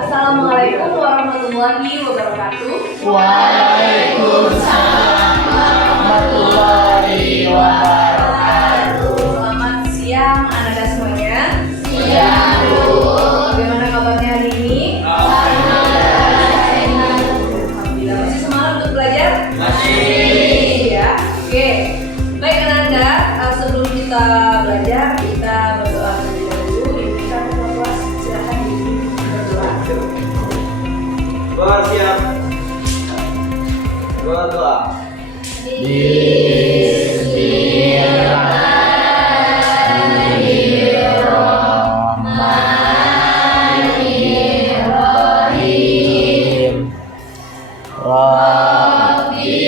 Assalamualaikum warahmatullahi wabarakatuh. Waalaikumsalam warahmatullahi wabarakatuh. Selamat siang anak-anak semuanya. Siang, Bu. Bagaimana kabarnya hari ini? Alhamdulillah. Masih semangat untuk belajar? Masih. Ya. Oke. Baik anak-anak, sebelum kita belajar, kita berdoa terlebih dahulu. Ibu kita kelas, silakan berdoa. Doa siap. Doa. Bismillahirrahmanirrahim. Rabbi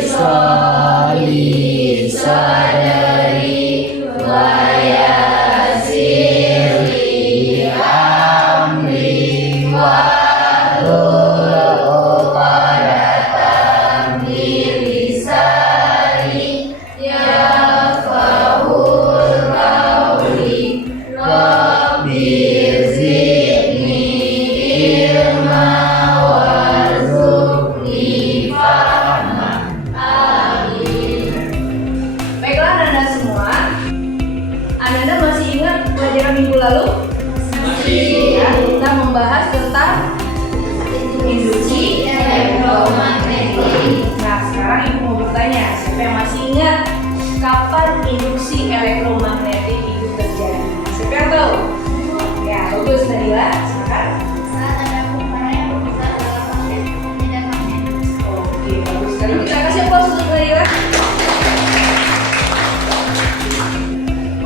sholli sadri wa yassir li amri wa minggu lalu ya, kita membahas tentang induksi elektromagnetik. Nah, sekarang ibu mau bertanya, siapa yang masih ingat kapan induksi elektromagnetik itu terjadi? Siapa yang tahu? Ya, bagus Nadila, silakan. Saat ada kumparan yang berputar dalam magnet tidak magnetis. Oke, bagus sekali. Kita kasih aplaus untuk Nadila.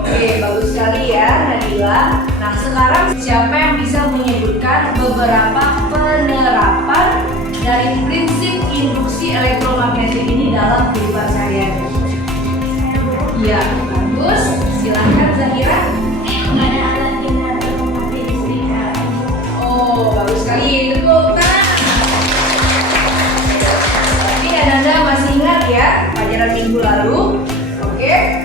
Oke, bagus sekali ya Nadila. Nah, sekarang siapa yang bisa menyebutkan beberapa penerapan dari prinsip induksi elektromagnetik ini dalam kehidupan sehari-hari? Iya, bagus. Silakan Zahira. Nggak ada alat yang elektromagnetis tidak. Oh, bagus sekali. Tepuk tangan. Tapi Anda masih ingat ya pelajaran minggu lalu? Oke.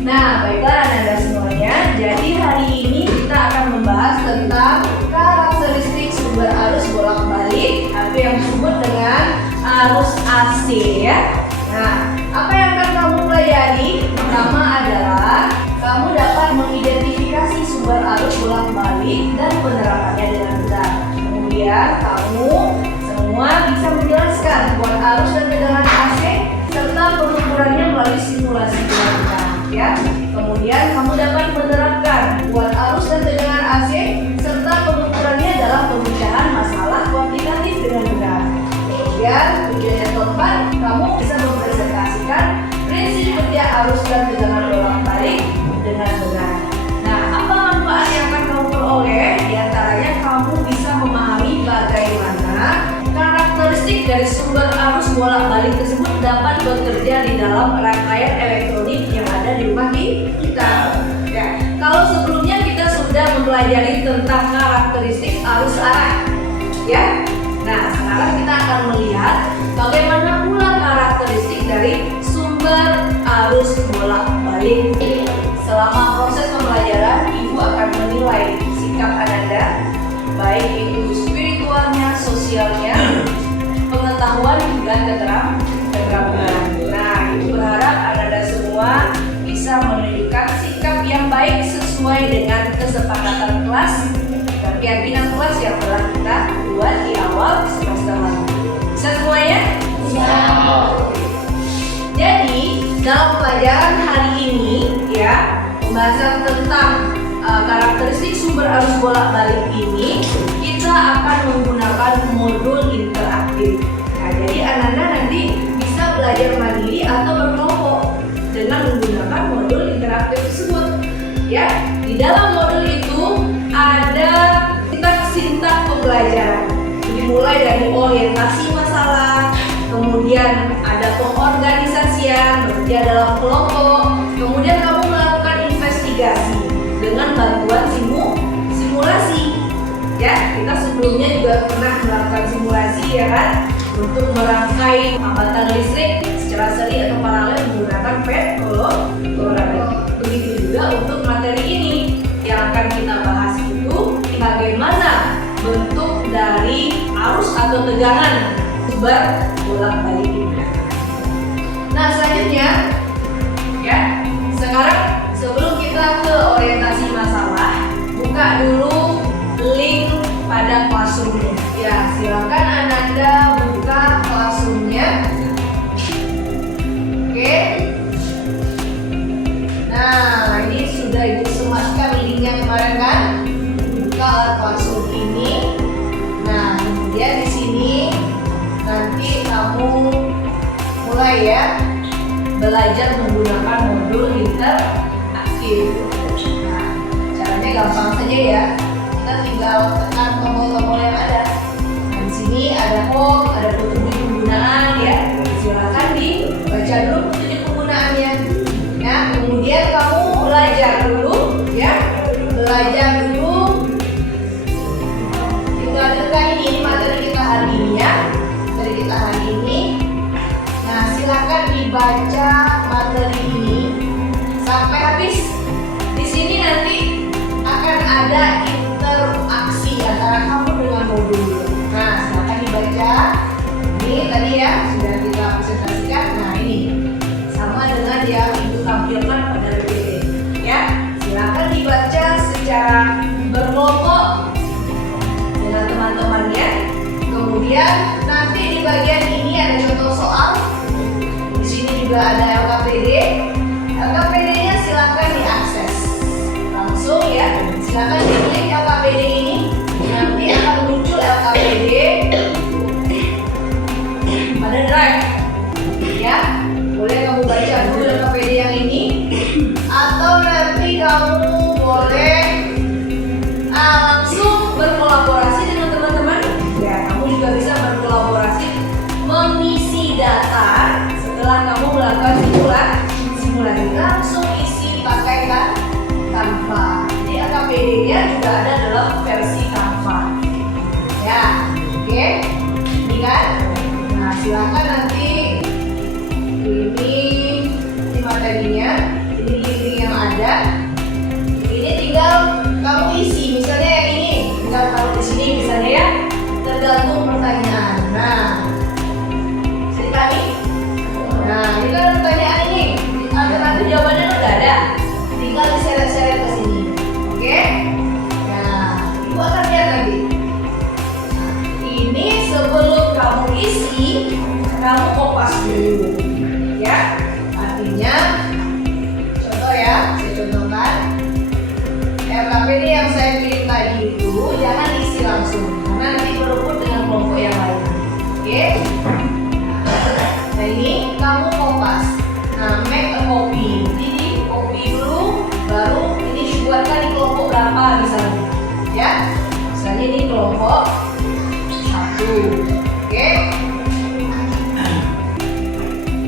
Nah, baiklah Anda semuanya. Jadi hari ini kita akan membahas tentang karakteristik sumber arus bolak-balik atau yang disebut dengan arus AC ya. Nah, apa yang akan kamu pelajari? Pertama adalah kamu dapat mengidentifikasi sumber arus bolak-balik dan penerapannya dengan benar. Kemudian kamu semua bisa menjelaskan buat arus dan tegangan AC serta pengukurannya melalui simulasi dengan benar. Ya. Kemudian kamu dapat menerapkan buat arus dan tegangan AC serta pengukurannya dalam pemecahan masalah kuantitatif dengan benar. Kemudian tujuan yang keempat, kamu bisa mempresentasikan prinsip kerja arus dan tegangan bolak-balik dengan benar. Nah, apa manfaat yang akan kamu peroleh? Di antaranya kamu bisa memahami bagaimana karakteristik dari sumber arus bolak-balik tersebut dapat bekerja di dalam rangkaian elektronik yang ada di rumah kita. Ya, kalau sebelumnya kita sudah mempelajari tentang karakteristik arus arah, ya. Nah, sekarang kita akan melihat bagaimana pula karakteristik dari sumber arus bolak-balik. Selama proses pembelajaran, ibu akan menilai sikap Ananda, baik itu spiritualnya, sosialnya, pengetahuan dan keterampilan. Nah, ibu berharap Ananda semua bisa menunjukkan sikap yang baik sesuai dengan kesepakatan kelas dan keyakinan kelas yang telah kita buat di awal semester lalu. Bisa semuanya? Bisa. Jadi, dalam pelajaran hari ini ya, pembahasan tentang karakteristik sumber arus bolak-balik ini, kita akan menggunakan modul interaktif. Nah, jadi anak-anak nanti bisa belajar mandiri atau berkelompok dengan menggunakan modul interaktif tersebut. Ya, di dalam modul itu ada sintak pembelajaran. Dimulai dari orientasi masalah, kemudian ada pengorganisasian, bekerja dalam kelompok, kemudian kamu melakukan investigasi dengan bantuan simulasi. Ya, kita sebelumnya juga pernah melakukan simulasi ya kan, untuk merangkai hambatan listrik secara seri atau paralel menggunakan pet. Begitu juga untuk materi ini yang akan kita bahas itu bagaimana bentuk tegangan sumber bolak-balik ini. Nah, selanjutnya ya, sekarang sebelum kita ke orientasi masalah, buka dulu link pada Classroom-nya. Ya, silakan Ananda buka Classroom-nya. Oke. Nah, ini sudah Ibu sematkan linknya kemarin kan? Buka Classroom ini. Nah, kemudian di sini nanti kamu mulai ya belajar menggunakan modul interaktif. Nah, caranya gampang saja ya. Kita tinggal tekan tombol-tombol yang ada. Nah, di sini ada home, ada petunjuk penggunaan ya. Silakan dibaca dulu petunjuk penggunaannya. Nah, kemudian kamu belajar dulu ya. Belajar dulu. Tinggal tekan ini materi kita hari ini ya. Materi kita hari ini. Nah, silakan dibaca materi ini sampai habis. Di sini nanti akan ada interaksi antara kamu dengan modul. Nah, silakan dibaca. Ini tadi ya sudah kita presentasikan. Nah, ini sama dengan yang Ibu tampilkan pada PPT. Ya, silakan dibaca secara berkelompok dengan teman-temannya. Kemudian nanti di bagian ini ada contoh soal. Di sini juga ada LKPD. LKPD-nya silakan diakses langsung ya. Silakan diklik LKPD ini. Nanti akan muncul LKPD pada drive. Ya, boleh kamu baca dulu LKPD yang ini. Atau nanti kamu boleh langsung berkolaborasi dengan teman-teman. Ya, kamu juga bisa berkolaborasi mengisi data setelah kamu melakukan simulasi langsung isi pakai Canva. Jadi LKPD-nya juga ada dalam versi Canva. Ya, oke, ini kan. Nah, silakan nanti ini materinya, ini link yang ada. Ini tinggal kamu isi. Misalnya yang ini, tinggal taruh di sini misalnya ya. Tergantung pertanyaan. Nah, nah, ini kan pertanyaan ini. Alternatif jawabannya udah ada. Tinggal diseret-seret ke sini. Oke? Nah, Ibu akan lihat nanti. Nah, ini sebelum kamu isi, kamu kopas dulu. Ya? Artinya contoh ya, saya contohkan. LKPD yang saya kirim tadi itu jangan isi langsung karena nanti berebut dengan kelompok yang lain. Oke? Nah, ini kamu kopas. Nah, make a copy. Jadi copy dulu, baru ini dibuatkan di kelompok berapa misalnya. Ya, misalnya ini kelompok 1. Oke.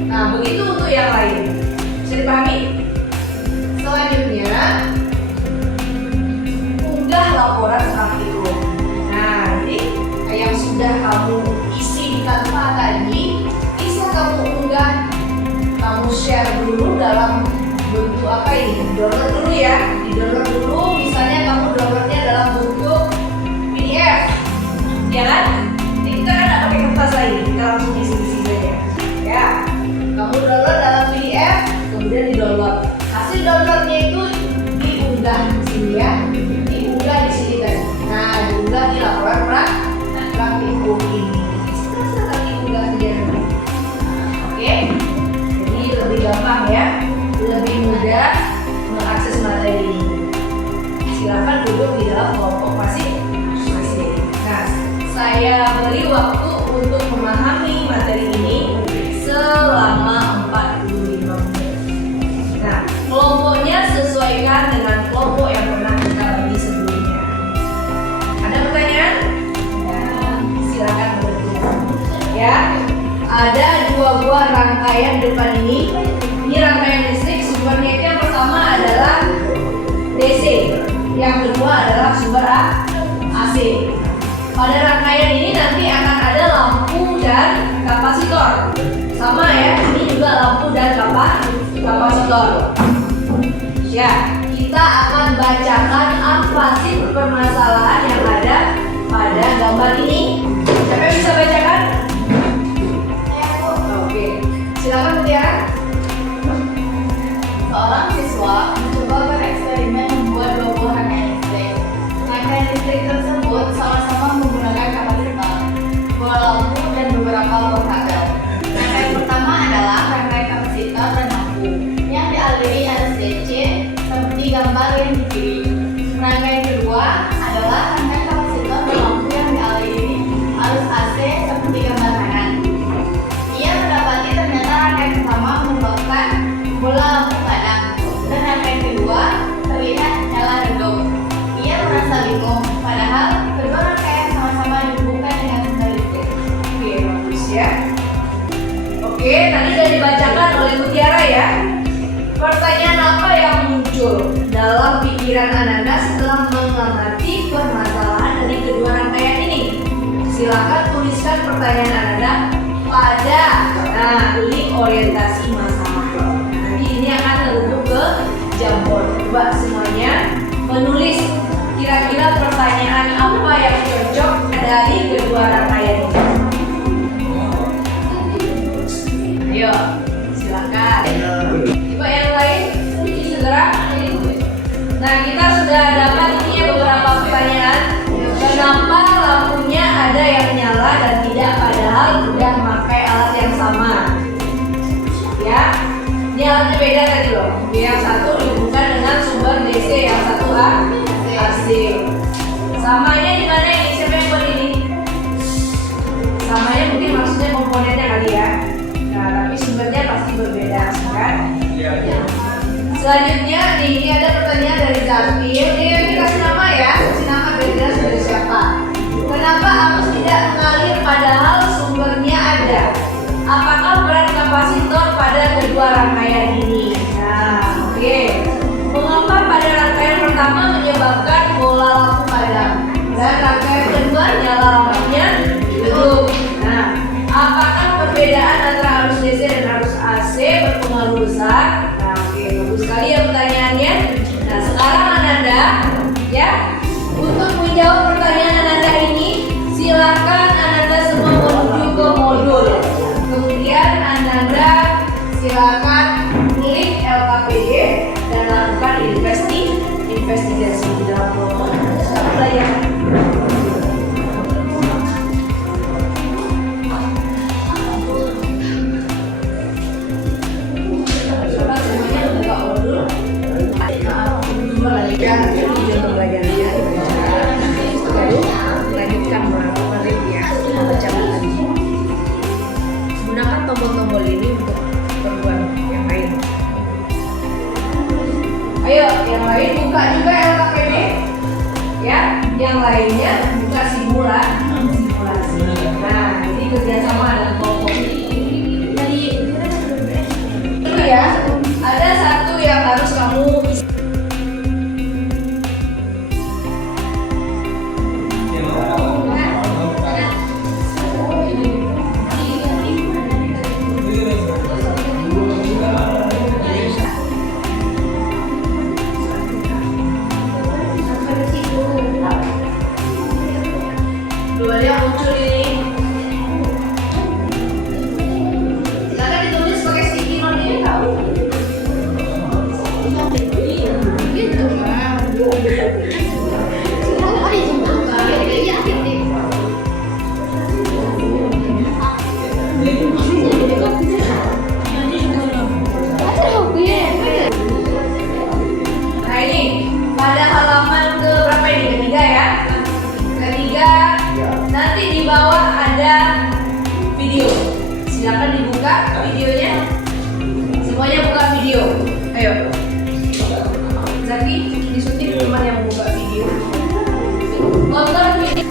Nah, begitu untuk yang lain. Bisa dipahami? Selanjutnya, unggah laporan praktikum. Nah, jadi yang sudah kamu isi di Canva tadi bisa kamu unggah, kamu share dulu dalam bentuk apa ini? Download dulu ya. Di download dulu, misalnya kamu downloadnya dalam bentuk PDF. Ya kan? Ini kita kan nggak pakai kertas lagi, kita langsung isi-isi saja. Ya, kamu download dalam PDF, kemudian di download. Hasil downloadnya itu diunggah di sini ya. Diunggah di sini kan. Nah, diunggah di laporan praktikum ini. Silakan diunggah saja. Oke? Jadi lebih gampang ya, lebih mudah mengakses materi ini. Silakan duduk di dalam kelompok masing-masing. Nah, saya beri waktu untuk memahami materi ini selama 45 menit. Nah, kelompoknya sesuaikan dengan kelompok yang pernah kita bagi sebelumnya. Ada pertanyaan? Silakan bertanya. Ya, ada 2 buah rangkaian depan ini. Ini rangkaian listrik, sumbernya itu yang pertama adalah DC, yang kedua adalah sumber AC. Pada rangkaian ini nanti akan ada lampu dan kapasitor. Sama ya, ini juga lampu dan kapasitor. Ya, kita akan bacakan apa sih permasalahan yang ada pada gambar ini. Siapa yang bisa bacakan? seorang siswa mencoba bereksperimen membuat 20 rangkaian listrik. Rangkaian listrik tersebut sama-sama menggunakan kapasitor, bola lampu, dan beberapa buah kabel. Rangkaian pertama adalah rangkaian kapasitor dan lampu yang dialiri arus DC seperti gambar yang di kiri. Rangkaian kedua adalah rangkaian kapasitor dan lampu yang dialiri arus AC seperti gambar kanan. Ia mendapati ternyata rangkaian pertama menyebabkan bola lampu padam, dan rangkaian kedua terlihat nyala redup. Ia merasa bingung, padahal kedua rangkaian sama-sama dihubungkan dengan sumber listrik. Oke, bagus ya. Oke, tadi sudah dibacakan oleh Mutiara ya. Pertanyaan apa yang muncul dalam pikiran Ananda setelah mengamati permasalahan dari kedua rangkaian ini? Silakan tuliskan pertanyaan Ananda pada link orientasi masalah. Nanti ini akan terhubung ke Jamboard. Coba semuanya menulis kira-kira pertanyaan apa yang cocok dari kedua rangkaian ini. Ayo, silakan. Coba yang lain segera. Nah, kita sudah dapat ini beberapa pertanyaan. Kenapa lampunya ada yang nyala dan tidak, padahal sudah memakai alat yang sama? Ya, ini alatnya beda tadi loh. Yang satu dihubungkan dengan sumber DC, yang satu AC. Samanya di mana ini? Siapa yang buat ini? Samanya mungkin maksudnya komponennya kali ya. Nah, tapi sumbernya pasti berbeda, kan? Iya. Selanjutnya nih, ini ada pertanyaan dari Zakir. Dia dikasih nama ya, kasih nama beda dari siapa? Kenapa arus tidak mengalir padahal sumbernya ada? Apakah peran kapasitor pada kedua rangkaian ini? Nah, oke. Mengapa pada rangkaian pertama menyebabkan bola lampu padam dan rangkaian kedua nyala lampunya redup? Nah, apakah perbedaan antara arus DC dan arus AC berpengaruh besar? Nah, oke, bagus sekali ya pertanyaannya. Nah, sekarang Ananda ya, untuk menjawab pertanyaan Ananda ini, silakan Ananda semua menuju ke modul. Kemudian Ananda silakan klik LKPD dan lakukan investigasi di dalam kelompok belajar. Coba semuanya buka modul. Lanjutkan video pembelajarannya. Baru lanjutkan melakukan review pembacaan tadi. Gunakan tombol-tombol ini untuk keperluan yang lain. Ayo, yang lain buka juga LKPD. Ya, yang lainnya buka simulasi. Nah, ini kerjasama dengan kelompok. Itu ya, ada satu yang harus kamu isi. Dua yang muncul ini. Silakan ditulis pakai sticky note ini tahu. Gitu mah. Nah ini pada halaman ke berapa ini? Ketiga ya. Ketiga, nanti di bawah ada video. Silakan dibuka videonya. Semuanya buka video. Ayo. Zaki, disutik teman yang buka video. Tonton video.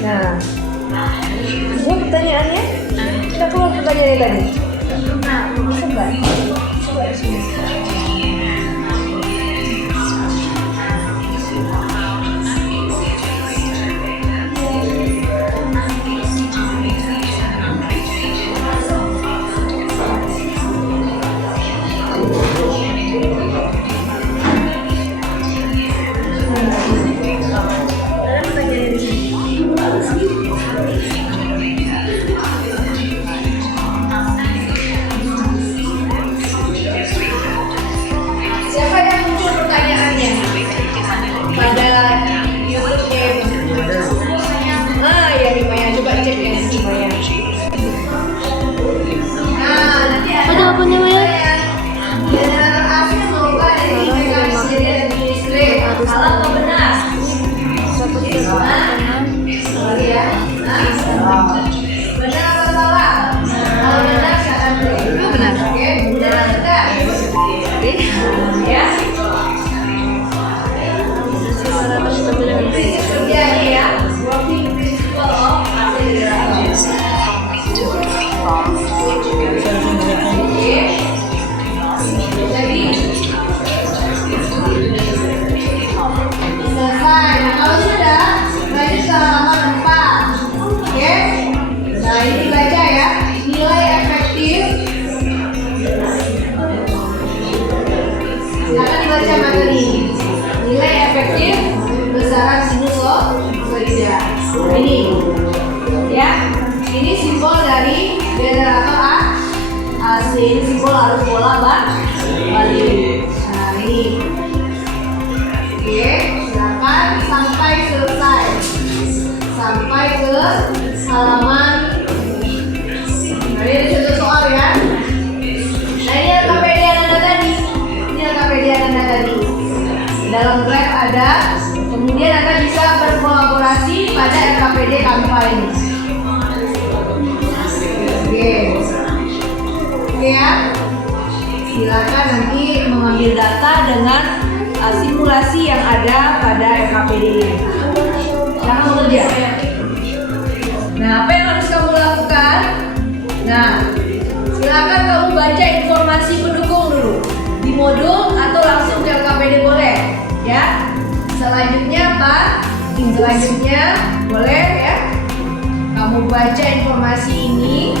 Nah, buat pertanyaannya. Kita keluar pertanyaannya tadi. Nah, coba. Coba di sini. ini. Ya, ini simbol dari generator AC. Ini simbol arus bola balik. Nah ini. Oke, silakan sampai selesai. Sampai ke halaman. Nah ini ada satu soal ya. Nah ini LKPD Anda tadi. Ini LKPD Anda tadi. Dalam Grab ada. Kemudian Anda bisa berkolaborasi pada LKPD Canva ini. Oke ya. Silakan nanti mengambil data dengan simulasi yang ada pada LKPD ini. Jangan bekerja. Nah, apa yang harus kamu lakukan? Nah, silakan kamu baca informasi pendukung dulu di modul atau langsung ke LKPD boleh, ya. Selanjutnya apa? Selanjutnya boleh ya. Kamu baca informasi ini.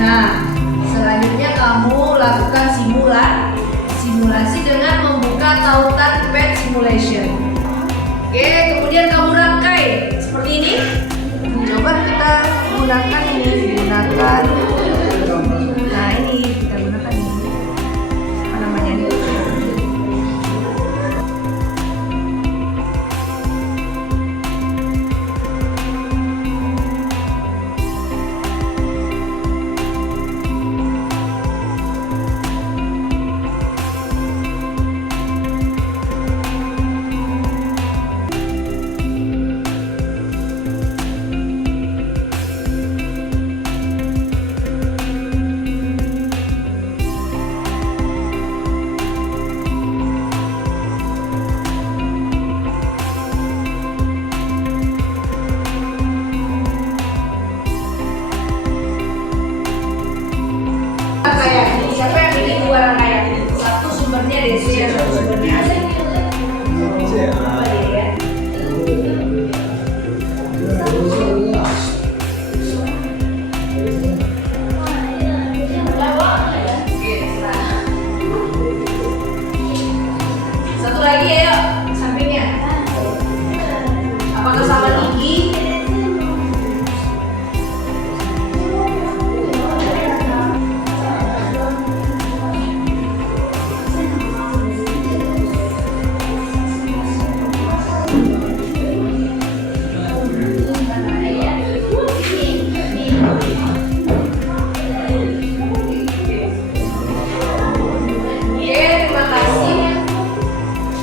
Nah, selanjutnya kamu lakukan simulasi dengan membuka tautan pet simulation. Oke, kemudian kamu rangkai seperti ini. Coba kita gunakan ini, nah ini kita gunakan ini. Apa namanya ini? Siapa yang bikin dua rangkaian? Satu sumbernya DC, satu sumbernya AC. Apa dia ya? Satu lagi ya, yuk, sampingnya. Apakah sama tinggi?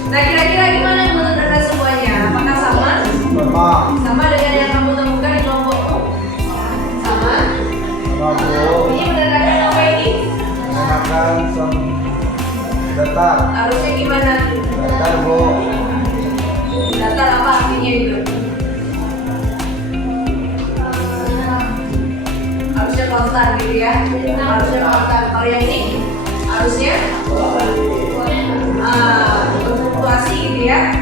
Nah kira-kira gimana menurut Anda semuanya? Apakah sama? Sama dengan yang kamu temukan di kelompokmu? Sama? Ini menandakan apa ini? Menandakan datar. Harusnya gimana? Datar, Bu. Datar apa artinya itu? Harusnya konstan gitu ya? Harusnya konstan. Kalau yang ini? Harusnya? Fluktuasi gitu ya,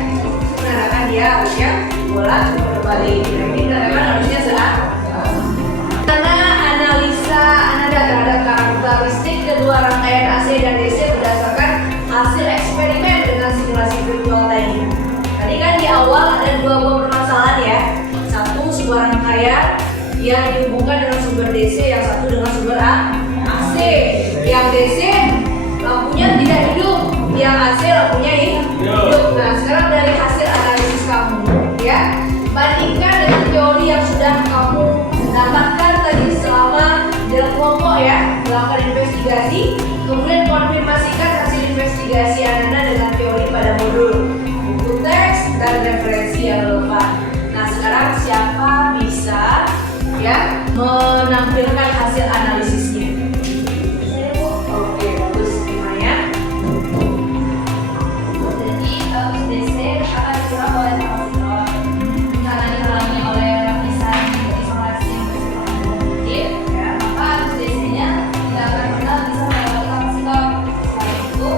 menandakan dia harusnya bolak balik. Ini menandakan harusnya saat. Karena analisa Anda terhadap karakteristik kedua rangkaian AC dan DC berdasarkan hasil eksperimen dengan simulasi virtual tadi. Tadi kan di awal ada dua buah permasalahan ya. Satu sebuah rangkaian yang dihubungkan dengan sumber DC, yang satu dengan sumber AC. Yang DC lampunya tidak hidup, yang AC lampunya hidup. Nah sekarang dari hasil analisis kamu ya, bandingkan dengan teori yang sudah kamu dapatkan tadi selama dalam kelompok ya, melakukan investigasi, kemudian konfirmasikan hasil investigasi Anda dengan teori pada modul, buku teks dan referensi yang relevan. Nah sekarang siapa bisa ya menampilkan hasil analisisnya? Oke, bagus. Gimana? Jadi DC akan diserap oleh kapasitor karena dihalangi oleh lapisan isolasi yang bersifat konduktif, ya, maka arus DC-nya tidak akan pernah bisa melewati kapasitor. Selain itu,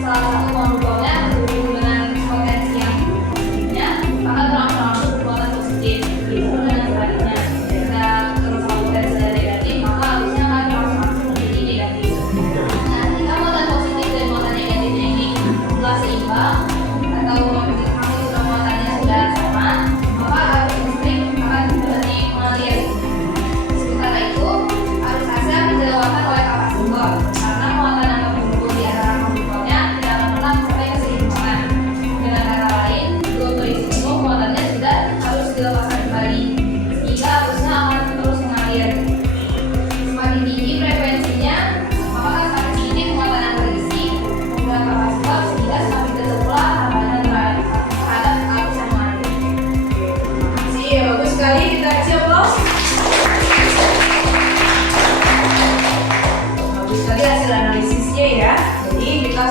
salah satu konduktornya berhubung dengan potensi yang positifnya akan berangsur berkekuatan positif. Begitu dengan sebaliknya, jika terus potensi negatif, maka arus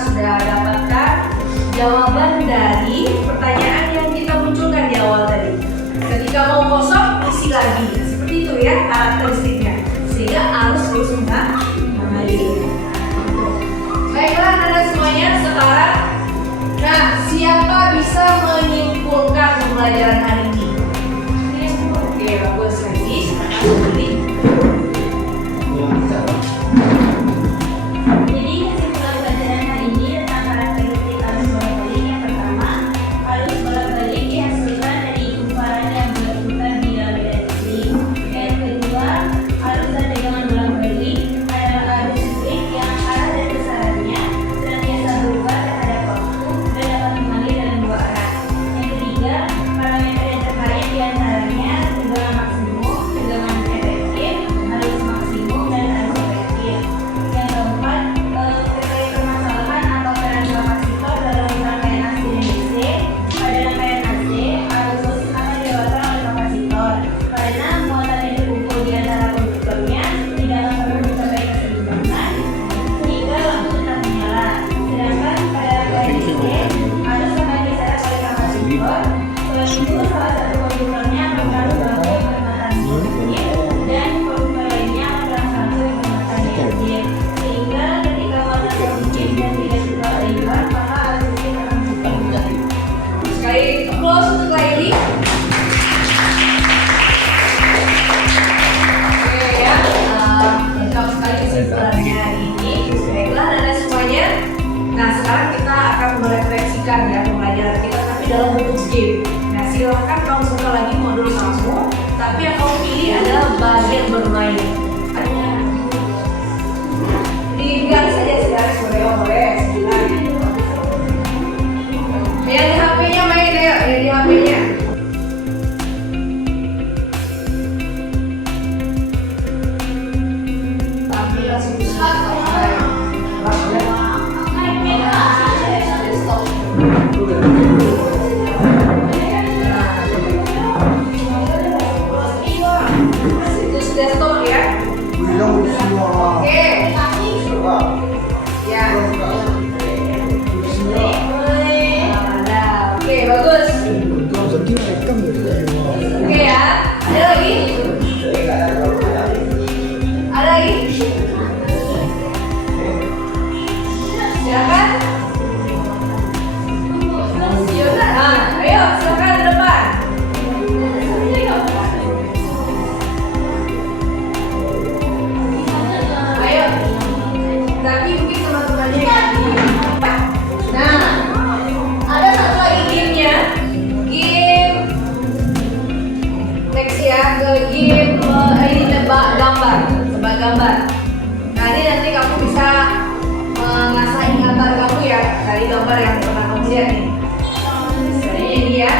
sudah dapatkan jawaban dari pertanyaan yang kita munculkan di awal tadi. Ketika mau kosong, isi lagi. Seperti itu ya karakteristiknya. Sehingga arus terus mengalir. Baiklah Anda semuanya, sekarang siapa bisa menyimpulkan pembelajaran hari ini? Oke, bagus lagi. Silakan beri. Jadi kesimpulan pelajaran hari ini tentang karakteristik arus bolak-balik yang pertama, arus bolak-balik dihasilkan dari kumparan yang berputar di dalam medan listrik. Yang kedua, arus dan tegangan bolak-balik adalah arus listrik yang arah dan besarannya senantiasa berubah terhadap waktu dan dapat mengalir dalam dua arah. Yang ketiga, parameter yang terkait diantaranya tegangan maksimum, tegangan efektif, arus maksimum, dan arus efektif. Yang keempat, terkait permasalahan atau peran kapasitor dalam rangkaian AC dan DC. Pada rangkaian AC, arus akan dilewatkan oleh kapasitor karena muatan yang terkumpul di antara konduktornya tidak akan pernah mencapai keseimbangan sehingga lampu tetap menyala. Sedangkan pada rangkaian DC, arus akan diseret oleh kapasitor. Selain itu, salah satu konduktornya akan berarus lampu yang bermuatan positif dan konduktor lainnya akan berarus lampu yang bermuatan negatif. Sehingga ketika muatan positif dan negatif berimbang, maka arus listrik akan berubah. Sekali applause untuk Laili. Oke ya, lengkap sekali kesimpulannya hari ini. Baiklah Anda semuanya. Nah sekarang kita akan merefleksikan ya pembelajaran kita, tapi dalam bentuk game. Nah silahkan kamu buka lagi modul kamu, tapi yang kamu pilih adalah bagian bermain. Digaris saja segaris boleh. Yang di HP-nya main ya, yang di HP-nya. Tapi langsung situs desktop ya. Bilang semua. Oke. Ya. Nah, oke bagus. Oke ya. Ada lagi? Ada lagi? Silakan. Nah, ayo silakan ke depan. Ayo. Tapi mungkin teman-temannya yang di. Nah, ada satu lagi gamenya. Game next ya ke game ini tebak gambar. Nah ini nanti kamu bisa mengasah ingatan kamu ya dari gambar yang pernah kamu lihat nih. Jadi ini ya.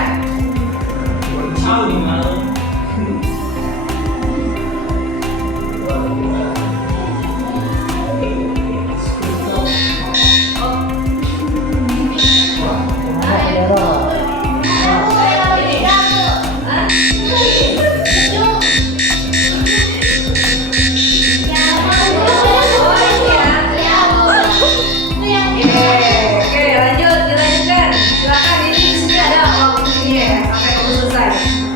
Oke, dilanjutkan. Silakan ini di sini ada waktunya ya sampai kamu selesai.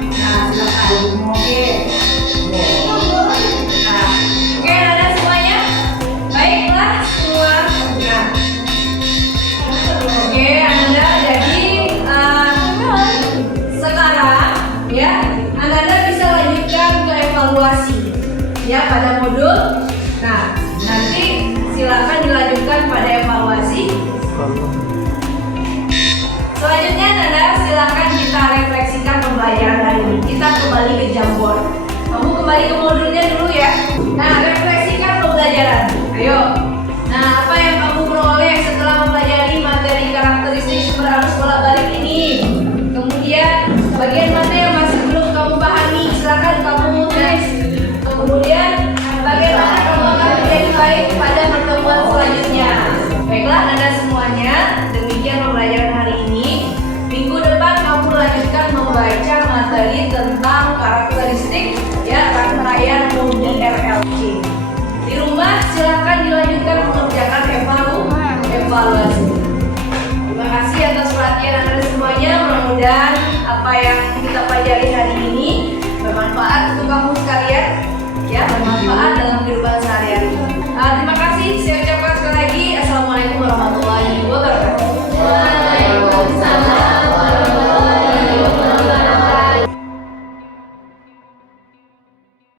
Nah, silakan. Oke. Nah, oke ada semuanya. Baiklah semua. Nah, oke Anda jadi sekarang ya Anda bisa lanjutkan ke evaluasi ya pada modul. Nah, nanti silakan dilanjutkan pada evaluasi. Selanjutnya Nanda silakan kita refleksikan pembelajaran hari ini. Kita kembali ke Jamboard. Kamu kembali ke modulnya dulu ya. Nah, refleksikan pembelajaran. Ayo. Nah, apa yang kamu peroleh setelah mempelajari materi karakteristik sumber arus bolak-balik ini? Kemudian bagian mana yang masih belum kamu pahami? Silakan kamu tulis. Kemudian bagaimana kamu akan menjadi baik pada pertemuan selanjutnya? Baiklah Anda semuanya, demikian pembelajaran hari ini. Minggu depan kamu lanjutkan membaca materi tentang karakteristik ya rangkaian Mudi RLC. evaluasi. Terima kasih atas perhatian Anda semuanya. Mudah-mudahan apa yang kita pelajari hari ini bermanfaat untuk kamu sekalian, ya, bermanfaat dalam kehidupan sehari-hari. Terima kasih. Saya ucapkan